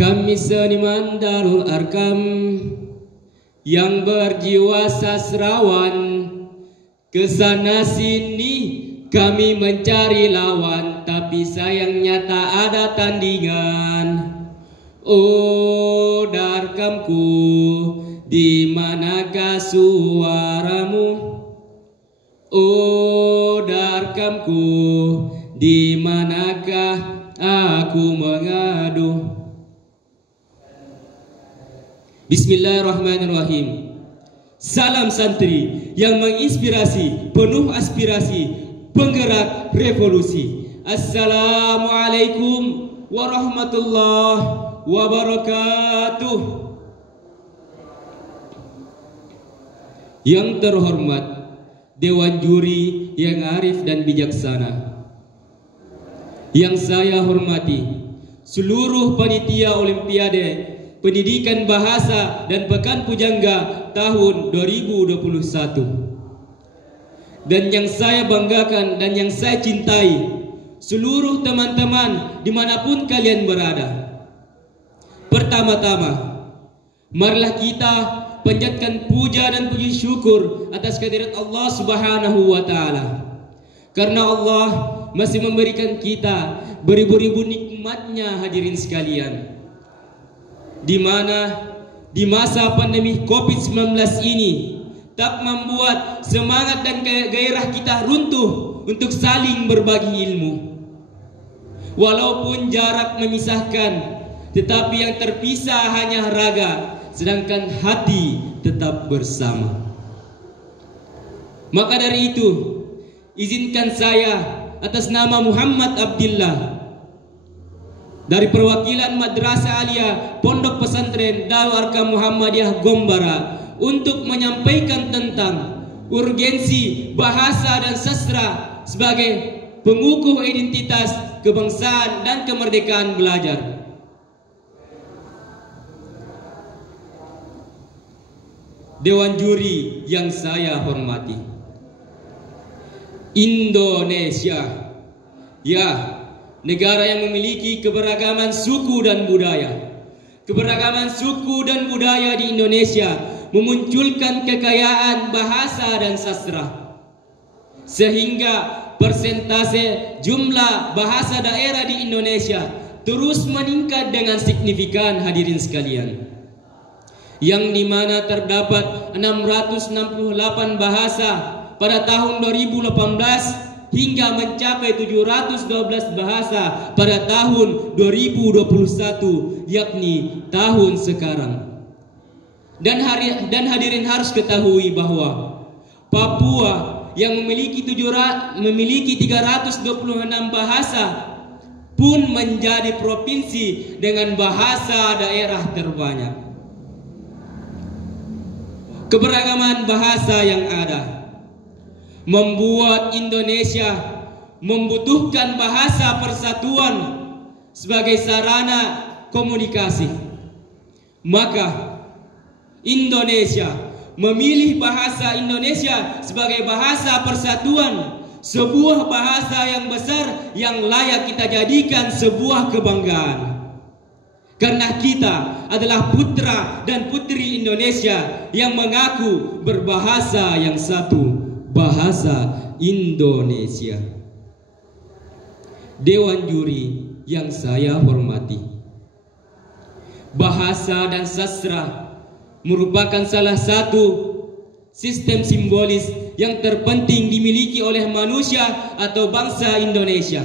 Kami seniman Darul Arkam yang berjiwa sastrawan, kesana sini kami mencari lawan, tapi sayangnya tak ada tandingan. Oh Darkamku, di manakah suaramu? Oh Darkamku, di manakah aku mengadu? Bismillahirrahmanirrahim. Salam santri yang menginspirasi, penuh aspirasi, penggerak revolusi. Assalamualaikum warahmatullahi wabarakatuh. Yang terhormat Dewan Juri yang arif dan bijaksana, yang saya hormati seluruh panitia Olimpiade Pendidikan Bahasa dan Pekan Pujangga tahun 2021, dan yang saya banggakan dan yang saya cintai seluruh teman-teman dimanapun kalian berada. Pertama-tama, marilah kita panjatkan puja dan puji syukur atas kehadirat Allah Subhanahu wa Ta'ala, karena Allah masih memberikan kita beribu-ribu nikmatnya, hadirin sekalian, di mana di masa pandemi COVID-19 ini tak membuat semangat dan gairah kita runtuh untuk saling berbagi ilmu. Walaupun jarak memisahkan, tetapi yang terpisah hanya raga, sedangkan hati tetap bersama. Maka dari itu, izinkan saya atas nama Muhammad Abdillah dari perwakilan Madrasah Aliyah Pondok Pesantren Darul Arkam Muhammadiyah Gombara untuk menyampaikan tentang urgensi bahasa dan sastra sebagai pengukuh identitas kebangsaan dan kemerdekaan belajar. Dewan Juri yang saya hormati, Indonesia, ya, negara yang memiliki keberagaman suku dan budaya. Keberagaman suku dan budaya di Indonesia memunculkan kekayaan bahasa dan sastra, sehingga persentase jumlah bahasa daerah di Indonesia terus meningkat dengan signifikan, hadirin sekalian, yang dimana terdapat 668 bahasa pada tahun 2018 hingga mencapai 712 bahasa pada tahun 2021, yakni tahun sekarang. Dan hadirin harus ketahui bahwa Papua yang memiliki 326 bahasa pun menjadi provinsi dengan bahasa daerah terbanyak. Keberagaman bahasa yang ada membuat Indonesia membutuhkan bahasa persatuan sebagai sarana komunikasi. Maka Indonesia memilih bahasa Indonesia sebagai bahasa persatuan, sebuah bahasa yang besar yang layak kita jadikan sebuah kebanggaan. Karena kita adalah putra dan putri Indonesia yang mengaku berbahasa yang satu, bahasa Indonesia. Dewan Juri yang saya hormati, bahasa dan sastra merupakan salah satu sistem simbolis yang terpenting dimiliki oleh manusia atau bangsa Indonesia,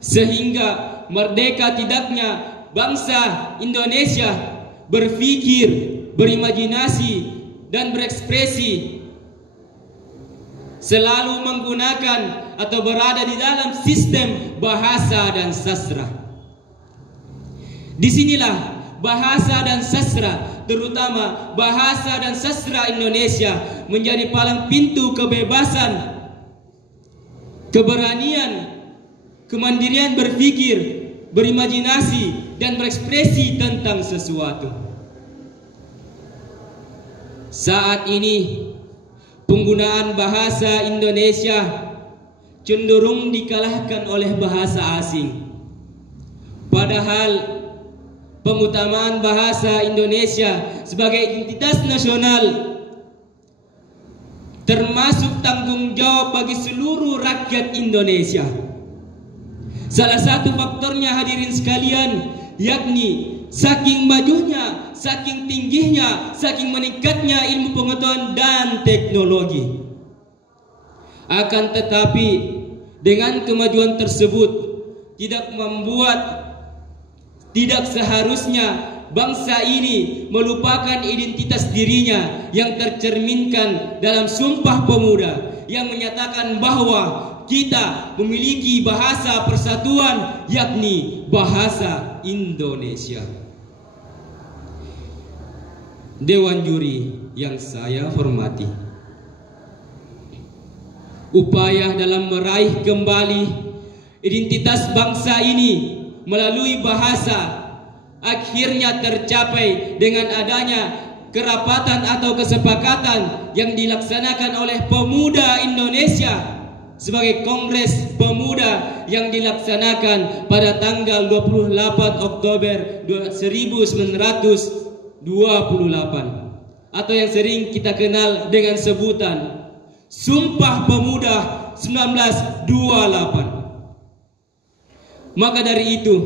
sehingga merdeka tidaknya bangsa Indonesia berpikir, berimajinasi, dan berekspresi selalu menggunakan atau berada di dalam sistem bahasa dan sastra. Disinilah bahasa dan sastra, terutama bahasa dan sastra Indonesia, menjadi palang pintu kebebasan, keberanian, kemandirian berpikir, berimajinasi, dan berekspresi tentang sesuatu. Saat ini penggunaan bahasa Indonesia cenderung dikalahkan oleh bahasa asing. Padahal pengutamaan bahasa Indonesia sebagai identitas nasional, termasuk tanggung jawab bagi seluruh rakyat Indonesia. Salah satu faktornya hadirin sekalian, yakni saking majunya, saking tingginya, saking meningkatnya ilmu pengetahuan dan teknologi. Akan tetapi dengan kemajuan tersebut tidak seharusnya bangsa ini melupakan identitas dirinya yang tercerminkan dalam Sumpah Pemuda yang menyatakan bahwa kita memiliki bahasa persatuan, yakni bahasa Indonesia. Dewan juri yang saya hormati, upaya dalam meraih kembali identitas bangsa ini melalui bahasa akhirnya tercapai dengan adanya kerapatan atau kesepakatan yang dilaksanakan oleh pemuda Indonesia sebagai Kongres Pemuda yang dilaksanakan pada tanggal 28 Oktober 1928 atau yang sering kita kenal dengan sebutan Sumpah Pemuda 1928. Maka dari itu,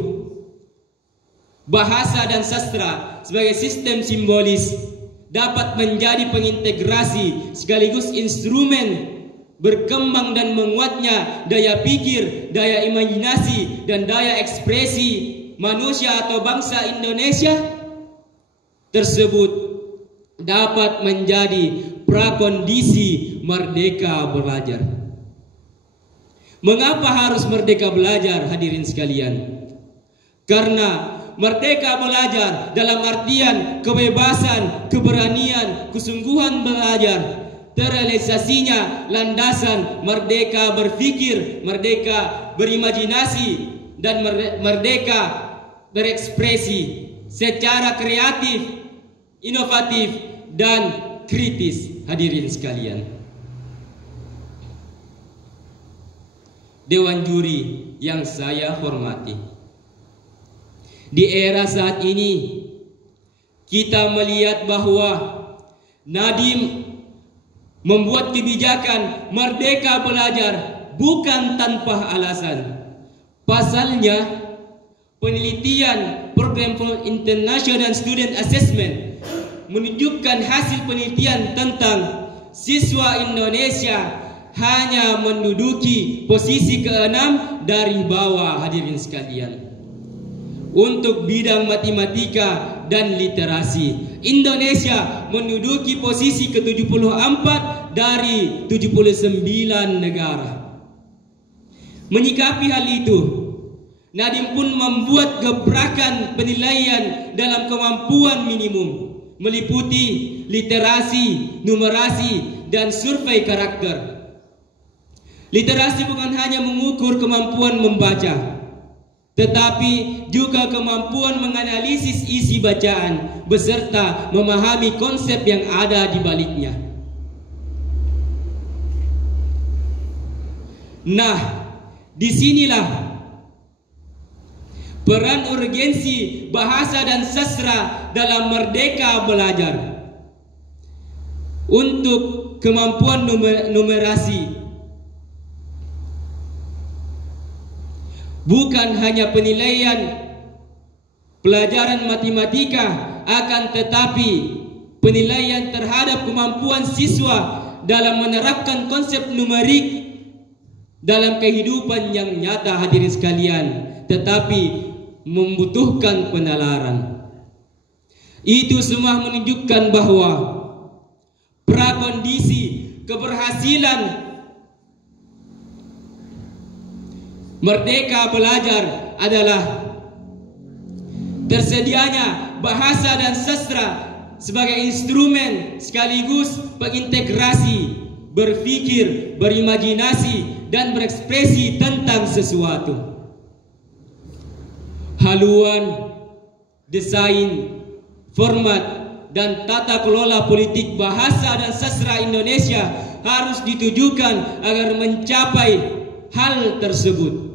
bahasa dan sastra sebagai sistem simbolis dapat menjadi pengintegrasi sekaligus instrumen berkembang dan menguatnya daya pikir, daya imajinasi, dan daya ekspresi manusia atau bangsa Indonesia tersebut dapat menjadi prakondisi merdeka belajar. Mengapa harus merdeka belajar, hadirin sekalian? Karena merdeka belajar dalam artian kebebasan, keberanian, kesungguhan belajar, terrealisasinya landasan merdeka berpikir, merdeka berimajinasi, dan merdeka berekspresi secara kreatif, inovatif, dan kritis, hadirin sekalian. Dewan juri yang saya hormati, di era saat ini kita melihat bahwa Nadiem membuat kebijakan merdeka belajar bukan tanpa alasan. Pasalnya, penelitian Program for International Student Assessment menunjukkan hasil penelitian tentang siswa Indonesia hanya menduduki posisi ke-6 dari bawah, hadirin sekalian. Untuk bidang matematika dan literasi, Indonesia menduduki posisi ke-74 dari 79 negara. Menyikapi hal itu, Nadiem pun membuat gebrakan penilaian dalam kemampuan minimum, meliputi literasi, numerasi, dan survei karakter. Literasi bukan hanya mengukur kemampuan membaca, tetapi juga kemampuan menganalisis isi bacaan beserta memahami konsep yang ada di baliknya. Nah, disinilah peran urgensi bahasa dan sastra dalam merdeka belajar. Untuk kemampuan numerasi, bukan hanya penilaian pelajaran matematika, akan tetapi penilaian terhadap kemampuan siswa dalam menerapkan konsep numerik dalam kehidupan yang nyata, hadirin sekalian, tetapi membutuhkan penalaran. Itu semua menunjukkan bahwa prakondisi keberhasilan merdeka belajar adalah tersedianya bahasa dan sastra sebagai instrumen sekaligus pengintegrasi berpikir, berimajinasi, dan berekspresi tentang sesuatu. Haluan, desain, format, dan tata kelola politik bahasa dan sastra Indonesia harus ditujukan agar mencapai hal tersebut.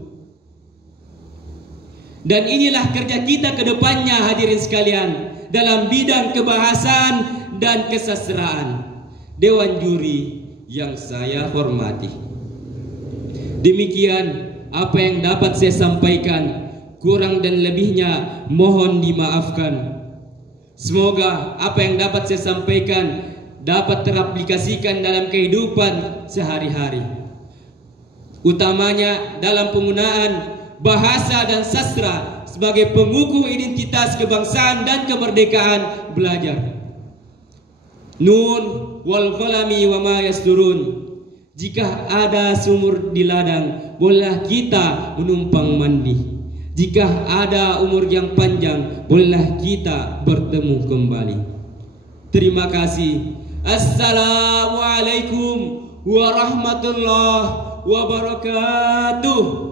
Dan inilah kerja kita ke depannya hadirin sekalian, dalam bidang kebahasaan dan kesastraan. Dewan juri yang saya hormati, demikian apa yang dapat saya sampaikan. Kurang dan lebihnya mohon dimaafkan. Semoga apa yang dapat saya sampaikan dapat teraplikasikan dalam kehidupan sehari-hari, utamanya dalam penggunaan bahasa dan sastra sebagai pengukuh identitas kebangsaan dan kemerdekaan belajar. Nun wal qalami wa ma yasturun. Jika ada sumur di ladang, bolehlah kita menumpang mandi. Jika ada umur yang panjang, bolehlah kita bertemu kembali. Terima kasih. Assalamualaikum warahmatullahi wabarakatuh.